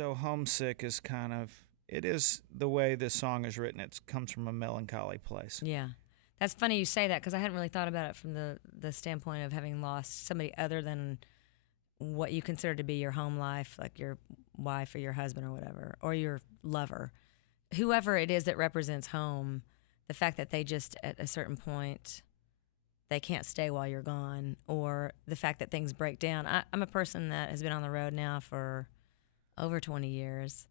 So Homesick is kind of, it is the way this song is written. It comes from a melancholy place. Yeah. That's funny you say that because I hadn't really thought about it from the standpoint of having lost somebody other than what you consider to be your home life, like your wife or your husband or whatever, or your lover. Whoever it is that represents home, the fact that they just, at a certain point, they can't stay while you're gone, or the fact that things break down. I'm a person that has been on the road now for over 20 years,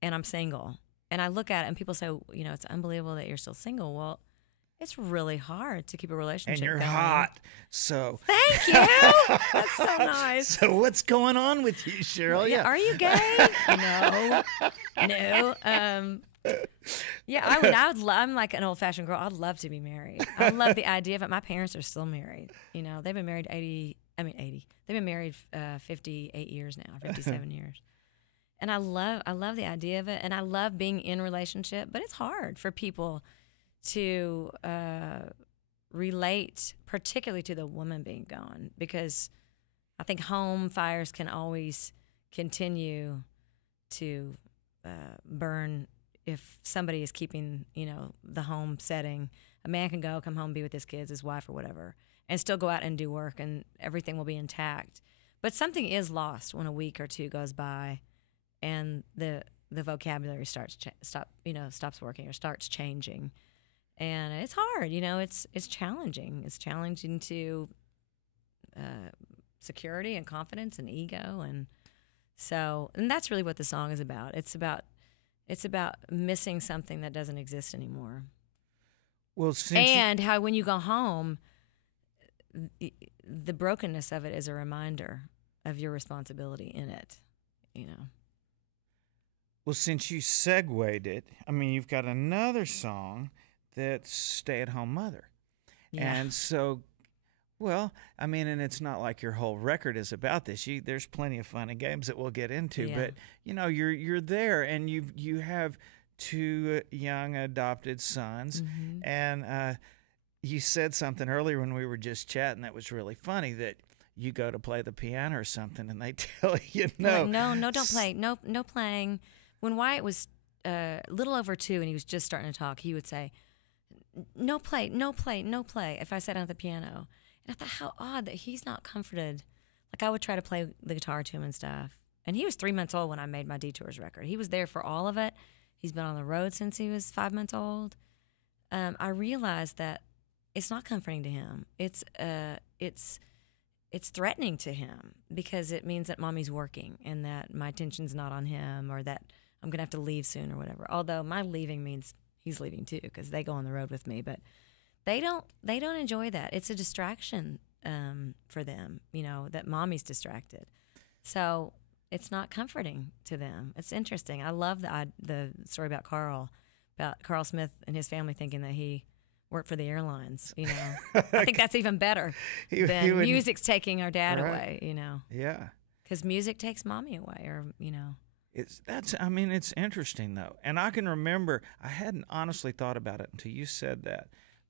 and I'm single. And I look at it, and people say, you know, it's unbelievable that you're still single. Well, it's really hard to keep a relationship And you're going. hot, so. Thank you. That's so nice. So what's going on with you, Sheryl? Yeah. Are you gay? No. Yeah, I'm like an old-fashioned girl. I'd love to be married. I love the idea of it. My parents are still married. You know, they've been married 80. They've been married 58 years now, 57 years. And I love the idea of it, and I love being in a relationship, but it's hard for people to relate, particularly to the woman being gone, because I think home fires can always continue to burn if somebody is keeping, you know, the home setting. A man can come home, be with his kids, his wife, or whatever, and still go out and do work, and everything will be intact. But something is lost when a week or two goes by, and the vocabulary stops working or starts changing. And it's hard, you know. It's challenging. It's challenging to security and confidence and ego, and that's really what the song is about. It's about missing something that doesn't exist anymore. Well, and how when you go home, the brokenness of it is a reminder of your responsibility in it, you know. Well, since you segued it, I mean, you've got another song that's Stay-at-Home Mother. Yeah. And so, well, I mean, and it's not like your whole record is about this. There's plenty of fun and games that we'll get into, Yeah. but you know, you're there, and you have two young adopted sons, Mm-hmm. and you said something earlier when we were just chatting that was really funny, that you go to play the piano or something, and they tell you no. No, don't play. No playing. When Wyatt was a little over 2 and he was just starting to talk, he would say, no play. If I sat down at the piano. And I thought, how odd that he's not comforted. Like, I would try to play the guitar to him and stuff. And he was 3 months old when I made my Detours record. He was there for all of it. He's been on the road since he was 5 months old. I realized that it's not comforting to him. It's threatening to him, because it means that mommy's working and that my attention's not on him, or that I'm going to have to leave soon or whatever. Although my leaving means he's leaving too, because they go on the road with me. But they don't enjoy that. It's a distraction for them, you know, that mommy's distracted. So it's not comforting to them. It's interesting. I love the story about Carl Smith and his family thinking that he worked for the airlines, you know. I think that's even better than music's taking our dad away, you know. Yeah. Because music takes mommy away, or, you know. It's interesting, though. And I can remember, I hadn't honestly thought about it until you said that,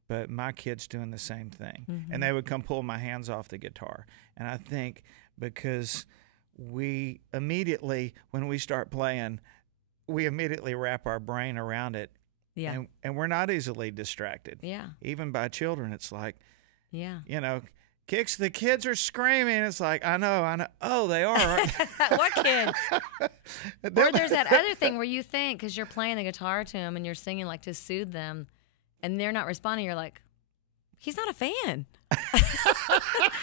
but my kids doing the same thing. Mm-hmm. And they would come pull my hands off the guitar. And I think because we immediately, when we start playing, we immediately wrap our brain around it. Yeah. And we're not easily distracted. Yeah. Even by children, it's like, yeah, you know, Kicks, the kids are screaming. It's like, I know. Oh, they are. What kids? Or there's that other thing where you think, because you're playing the guitar to them and you're singing like to soothe them, and they're not responding. You're like, he's not a fan. What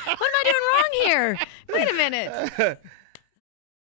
am I doing wrong here? Wait a minute.